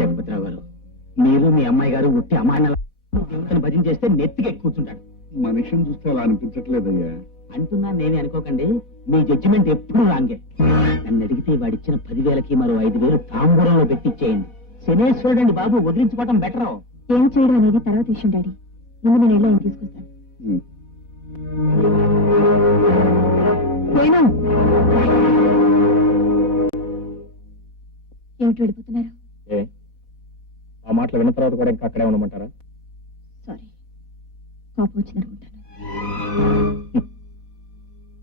జగపతిరావు గారు, మీరు మీ అమ్మాయి గారు ఉట్టి అమ్మాయిని భజన చేస్తే నెత్తికి కూర్చుంటాడు. మనిషిని చూస్తే అలా అనిపించట్లేదయ్యా. అంటున్నా నేనే అనుకోకండి, మీ జడ్జిమెంట్ ఎప్పుడు రాంగే. నన్ను అడిగితే వాడిచ్చిన 10,000కి మరో 5,000 తాంబూలంలో పెట్టిచ్చేయండి. శనేశ్వరుడండి బాబు, వదిలించుకోవటం బెటర్. ఏం చేయడం అనేది తర్వాత విషయం డాడీ. ముందు నేను వెళ్ళి ఆయన తీసుకొస్తాను. ఏమిటి వెళ్ళిపోతున్నారు? ఆ మాటలు విన్న తర్వాత కూడా ఇంకా అక్కడే ఉండమంటారా? సారీ, కోపం వచ్చిందనుకుంటాను.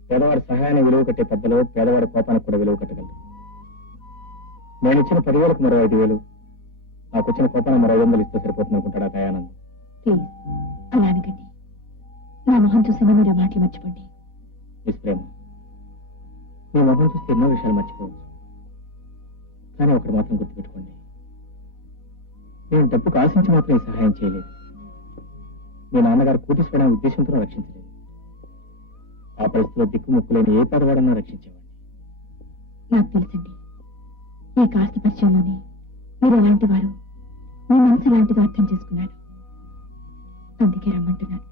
పేదవాడి సహాయాన్ని విలువ కట్టే పెద్దలు పేదవాడి కోపానికి కూడా విలువ కట్టగలరు. నేను ఇచ్చిన 10,000కు మరో 5,000, నాకు వచ్చిన కోపానికి మరో 500 ఇస్తే సరిపోతుంది అనుకుంటాడా దయానంద్? ప్లీజ్ అలా అనకండి. నా మొహం చూసినా మీరు ఆ మాటలు మర్చిపోండి. మిస్ ప్రేమ, మీ మొహం చూస్తే ఎన్నో విషయాలు మర్చిపోవచ్చు, కానీ ఒకటి మాత్రం గుర్తుపెట్టుకోండి, నేను డబ్బుకు ఆశించి మాత్రం ఈ సహాయం చేయలేదు. మీ నాన్నగారు కోటీశ్వరుడనే ఉద్దేశంతో రక్షించలేదు. ఆ పరిస్థితిలో దిక్కుముక్కులేని ఏ పేదవాడన్నా రక్షించేవాడిని. నాకు తెలుసండి, ఈ కాస్త పరిచయంలోనే మీరు ఎలాంటి వారు, మీ మనసు ఎలాంటిదో అర్థం చేసుకున్నాను. అందుకే రమ్మంటున్నాను.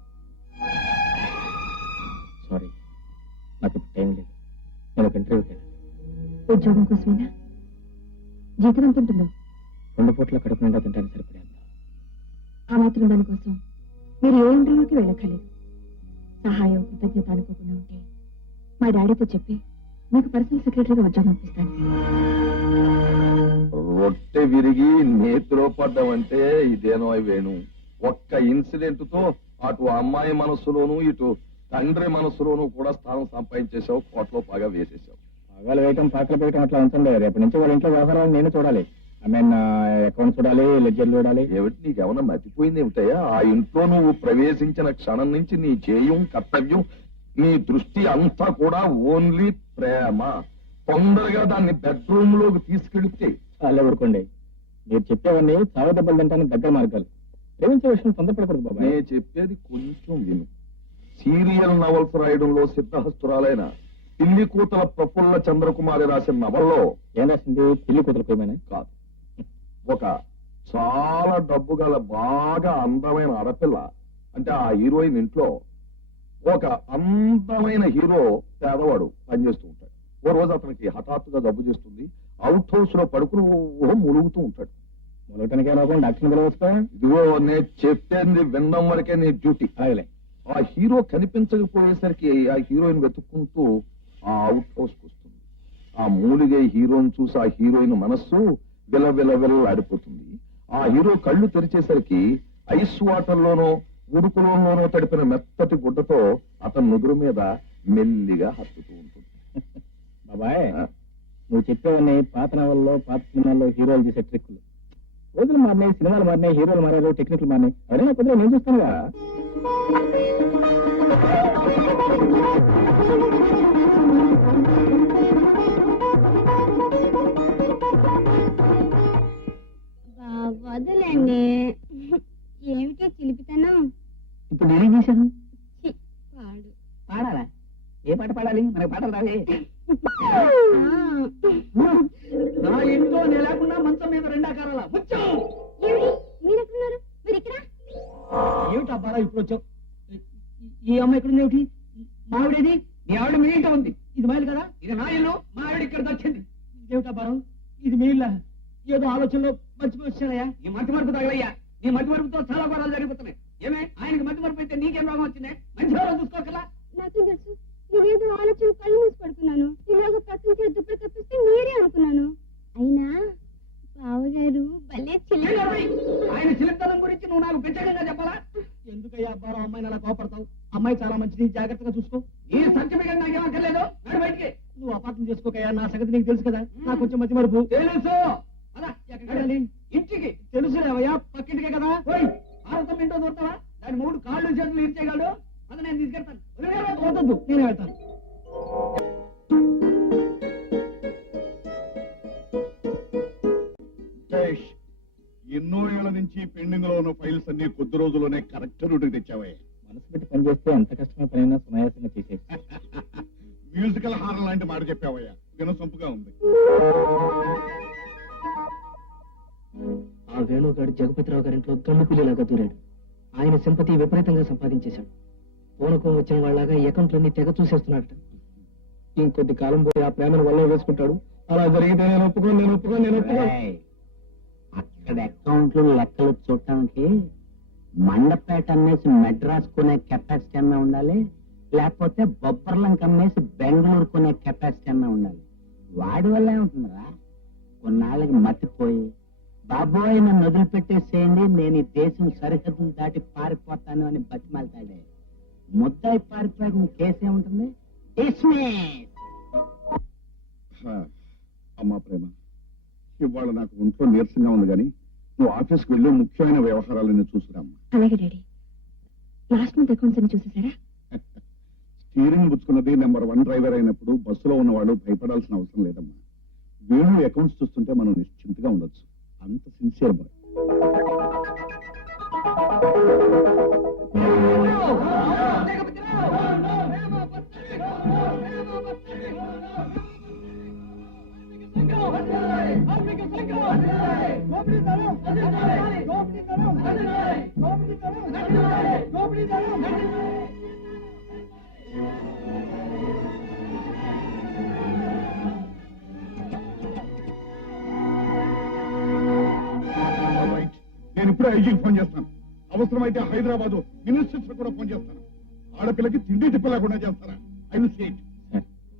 సారీ, నాకు ఇప్పుడు టైం లేదు. నేను ఒక ఇంటర్వ్యూకి వెళ్ళాలి. ఉద్యోగం కోసమేనా? జీతం ఎంత ఉంటుందో? 2 పూట్ల కడుపు నిండా తింటానికి సరిపడేంత. ఆ మాత్రం దానికోసం మీరు ఏ ఇంటర్వ్యూకి వెళ్ళక్కర్లేదు. సహాయం కృతజ్ఞత అనుకోకుండా ఉంటే మా డాడీతో చెప్పి మీకు పర్సనల్ సెక్రటరీగా ఉద్యోగం ఇప్పిస్తాను. రొట్టె విరిగి నేతిలో పడ్డామంటే ఇదేనో వేణు. ఒక్క ఇన్సిడెంట్ తో అటు అమ్మాయి మనసులోను ఇటు తండ్రి మనసులోను కూడా స్థానం సంపాదించేసావు, కోట్లో బాగా వేసేసావు. పగాలు వేయటం పాకలు వేయటం అట్లా ఉంచండి. రేపు నుంచి వాళ్ళ ఇంట్లో వ్యవహారాలు నేను చూడాలి. అకౌంట్ చూడాలి, లెడ్జర్ చూడాలి. ఏమిటి నీకేమన్నా మతిపోయింది ఏమిటయ్యా? ఆ ఇంట్లో నువ్వు ప్రవేశించిన క్షణం నుంచి నీ చేయం కర్తవ్యం నీ దృష్టి అంతా కూడా ఓన్లీ ప్రేమ. తొందరగా దాన్ని బెడ్రూమ్ లోకి తీసుకెళ్తే అలా ఊరుకోండి. మీరు చెప్పేవన్నీ చావ దెబ్బలు తింటానికి దగ్గర మార్గాలు. ప్రేమించే విషయం తొందరపడకూడదు బాబా. నేను చెప్పేది కొంచెం విను. సీరియల్ నవల్స్ రాయడంలో సిద్ధహస్తురాలైన పిల్లి కూతుల ప్రఫుల్ల చంద్రకుమారి రాసిన నవల్లో ఏం రాసింది? పిల్లి కూతురు ఏమైనా కాదు, ఒక చాలా డబ్బు గల బాగా అందమైన ఆడపిల్ల, అంటే ఆ హీరోయిన్ ఇంట్లో ఒక అందమైన హీరో పేదవాడు పనిచేస్తూ ఉంటాడు. ఓ రోజు అతనికి హఠాత్తుగా జబ్బు చేస్తుంది. అవుట్ హౌస్ లో పడుకుని ములుగుతూ ఉంటాడు. మొదలటానికే లోపల డాక్టర్ని పిలవచ్చుగా. ఇదిగో నేను చెప్పేది వినడం వరకే నీ డ్యూటీ. అలాగే. ఆ హీరో కనిపించకపోయేసరికి ఆ హీరోయిన్ వెతుక్కుంటూ ఆ అవుట్ హౌస్ కు వస్తుంది. ఆ మూలిగే హీరోని చూసి ఆ హీరోయిన్ మనస్సు విలవిలవిల్లాడిపోతుంది. ఆ హీరో కళ్ళు తెరిచేసరికి ఐస్ వాటర్ లోనో ఉడుకులోనో తడిపిన మెత్తటి గుడ్డతో అతని నుదురు మీద మెల్లిగా హత్తుతూ ఉంటుంది. బాబాయ్, నువ్వు చెప్పేవన్నీ పాత నవల్లో పాత సినిమాల్లో హీరోలు చేసే ట్రిక్లు. రోజులు మారినాయి, సినిమాలు మారినాయి, హీరోలు మారారు, టెక్నిక్లు మారినాయి. ఎవరైనా కొద్దిగా నేను చూస్తానుగా. వదలండి, ఏమిటో చిలిపితనం. ఇప్పుడు నేనేం చేశాను? పాడు. పాడాలా? ఏ పాట పాడాలి? మనకు పాటలు రావే. నా ఇంట్లో నేను లేకుండా మంచం మీద 2 ఆకారాల మీరెక్కడున్నారు? మీరు ఇక్కడ ఏమిటి అబ్బారా ఇప్పుడు వచ్చావు? ఈ అమ్మాయి ఇక్కడ ఉంది ఏమిటి? మావిడేది? నీ ఆవిడ మీ ఇంట ఉంది. ఇది మైలు కదా? ఇది నా ఇల్లు, మా ఆవిడ ఇక్కడికి వచ్చింది. ఇదేమిటి అబ్బారం? ఇది మీ ఇల్లా? ఏదో ఆలోచనలో మర్చిపోయి వచ్చానయ్యా. ఈ మట్టి మరుపు తగలయ్యా. నీ మట్టి మరుపుతో చాలా ఘోరాలు జరిగిపోతున్నాయి. ఏమే ఆయనకి మట్టి మరుపు అయితే నీకేం రోగం వచ్చింది? మంచి రోగం చూసుకోకలా. నాకేం తెలుసు? నేనేదో ఆలోచన కళ్ళు మూసి పడుకున్నాను. ఇలాగ పక్కన దుప్పటి తప్పిస్తే మీరే అనుకున్నాను. అయినా బావగారు భలే ఆయన చిలితనం గురించి నువ్వు నాకు ప్రత్యేకంగా చెప్పాలా? ఎందుకయ్యా అబ్బారో అమ్మాయిని అలా కోపడతావు? అమ్మాయి చాలా మంచిది, జాగ్రత్తగా చూసుకో. ఈ సర్టిఫికెట్ నాకేమక్కర్లేదు. నడు బయటికి. నువ్వు అపార్థం చేసుకోకయ్యా, నా సంగతి నీకు తెలుసు కదా. నాకు కొంచెం మధ్య మరుపు తెలుసు. అలా ఎక్కడికి? ఇంటికి. తెలుసులేవయ్యా, పక్కింటికే కదా. ఆరోగ్యం ఏంటో దొరుకుతావా? దాని 3 కాళ్ళు చేతులు ఇచ్చేయగలడు. అది నేను తీసుకెళ్తాను. వద్దొద్దు, నేనే వెళ్తాను. ఎన్నో ఏళ్ల నుంచి పెండింగ్ లో ఉన్న ఫైల్స్ అన్ని కొద్ది రోజుల్లోనే కరెక్ట్ రూట్కి తెచ్చావే. మనసు పెట్టి పనిచేస్తే ఎంత కష్టమైన పనైనా సునాయాసంగా చేసేది. మ్యూజికల్ హారర్ లాంటి మాట చెప్పావయ్యా, వినసొంపుగా ఉంది. వేణుగాడు జగపతిరావు గారింట్లో గన్ను పిల్లిలాగా దూరాడు. ఆయన సింపతి విపరీతంగా సంపాదించేశాడు. పూనకం వచ్చిన వాళ్ళగా అకౌంట్లన్నీ తెగ చూసేస్తున్నాడట. ఇంకొద్ది కాలం పోయి ఆ ప్రేమను వల్ల వేసుకుంటాడు. అలా జరిగితే నేను ఒప్పుకోను. అక్కడ అకౌంట్లు లెక్కలు చూడటానికి మండపేట అమ్మేసి మెడ్రాస్ కొనే కెపాసిటీ అన్నా ఉండాలి, లేకపోతే బొబ్బర్లంక అమ్మేసి బెంగళూరు కొనే కెపాసిటీ అన్నా ఉండాలి. వాడి వల్ల ఏముంటుందిరా, కొన్నాళ్ళకి మతిపోయి బాబోయ్ నన్ను వదిలిపెట్టేసేయండి, నేను ఈ దేశం సరిహద్దులు దాటి పారిపోతాను అని బతిమాలతాడే. ముద్దాయి పారిపోయాక కేసు ఏముంటుంది? అమ్మా ప్రేమ, ఇవాళ నాకు ఒంట్లో నీరసంగా ఉంది కానీ నువ్వు ఆఫీస్కి వెళ్ళి ముఖ్యమైన వ్యవహారాలన్నీ చూసుకురామ్మా. అలాగే డాడీ. లాస్ట్ మంత్ అకౌంట్స్ అన్ని చూసేసారా? స్టీరింగ్ పుచ్చుకున్నది నెంబర్ 1 డ్రైవర్ అయినప్పుడు బస్సులో ఉన్నవాడు భయపడాల్సిన అవసరం లేదమ్మా. వేణు అకౌంట్స్ చూస్తుంటే మనం నిశ్చింతగా ఉండొచ్చు. అంత సిన్సియర్ బాయ్. నేను ఇప్పుడే ఐజీకి ఫోన్ చేస్తాను. అవసరమైతే హైదరాబాద్ మినిస్టర్స్ కూడా ఫోన్ చేస్తాను. ఆడపిల్లకి తిండి తిప్పలేకుండా చేస్తారా? I will see it.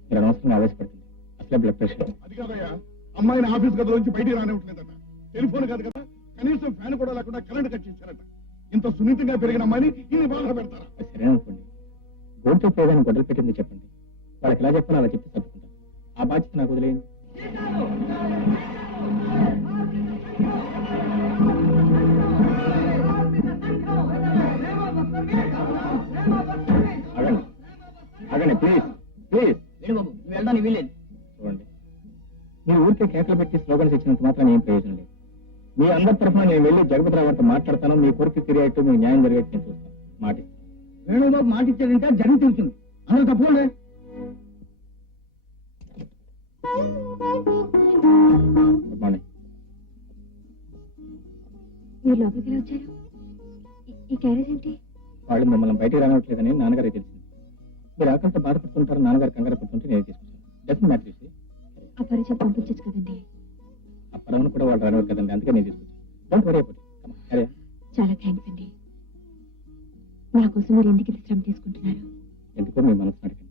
మీరు అనవసరంగా ఆవేశపడుతుంది. అసలే బ్లడ్ ప్రెషర్. అది కాదయ్యా, అమ్మాయిని ఆఫీస్ గదిలోంచి బయటికి రానివ్వట్లేదట. టెలిఫోన్ కాదు కదా, కనీసం ఫ్యాన్ కూడా లేకుండా కరెంట్ కట్ చేశారట. ఇంత సున్నితంగా పెరిగిన అమ్మాయిని ఇన్ని బాధలు పెడతారా? సరే అనుకోండి, గోల్తో పోయేదాన్ని గొడవలు పెట్టింది చెప్పండి. వాళ్ళకి ఎలా చెప్పాలో అలా చెప్పి తప్పుకుంటాను. ఆ బాధ్యత నాకు వదిలేయండి. అగండి ప్లీజ్ ప్లీజ్. బాబు వెళ్ళడానికి వీలేదు. చూడండి, మీ ఊరికే కేకలు పెట్టి స్లోగన్స్ ఇచ్చినంత మాత్రం ఏం ప్రయోజనం లేదు. మీ అందరి తరఫున నేను వెళ్ళి జగపతిరావు గారితో మాట్లాడతాను. మీ కోరిక తిరిగేట్టు మీకు న్యాయం జరిగేట్టు నేను చూస్తాను. మాటిస్తాను. వేణుబాబు మాట ఇచ్చాడంటే జరిగి తీరుతుంది. అందులో తప్పకుండా. Good morning. మీరు లోపలికి ఎలా వచ్చారు? ఈ క్యారేజ్ ఏంటి? వాళ్ళు మిమ్మల్ని బయటికి రానట్లేదని నాన్నగారికి తెలిసింది. మీరు ఆకలితో బాధపడుతుంటారు, నాన్నగారు కంగారు పడుతుంటే నేను తీసుకొచ్చాను. డజన్ మ్యాటర్ చేసి ఆ పరిచయం పంపించచ్చు కదండి. ఆ పరవను కూడా వాళ్ళు రానివ్వరు కదండి, అందుకే నేను తీసుకొచ్చాను. Don't worry about it. సరే, చాలా థ్యాంక్స్ అండి. నా కోసం మీరు ఎందుకు ఇంత శ్రమ తీసుకుంటున్నారు? ఎందుకో మీ మనసు అడగండి.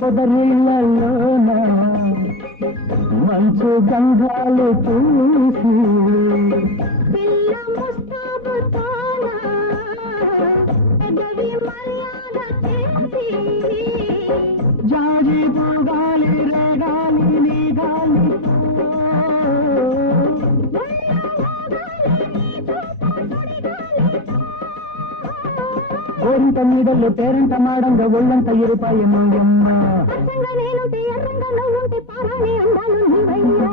పొదరిళ్ళలోన మంచు గంధాలు చూసి జాజి పోగాలి రేగాలి నీ గాలి కోరింత నీడల్లో పేరంట మాడంగా ఒళ్ళంత ఇరుపాయ మాయమ్మ నేనుంటే ఎర్రంగా నువ్వుంటే పారాని అందాలు నీవయ్యా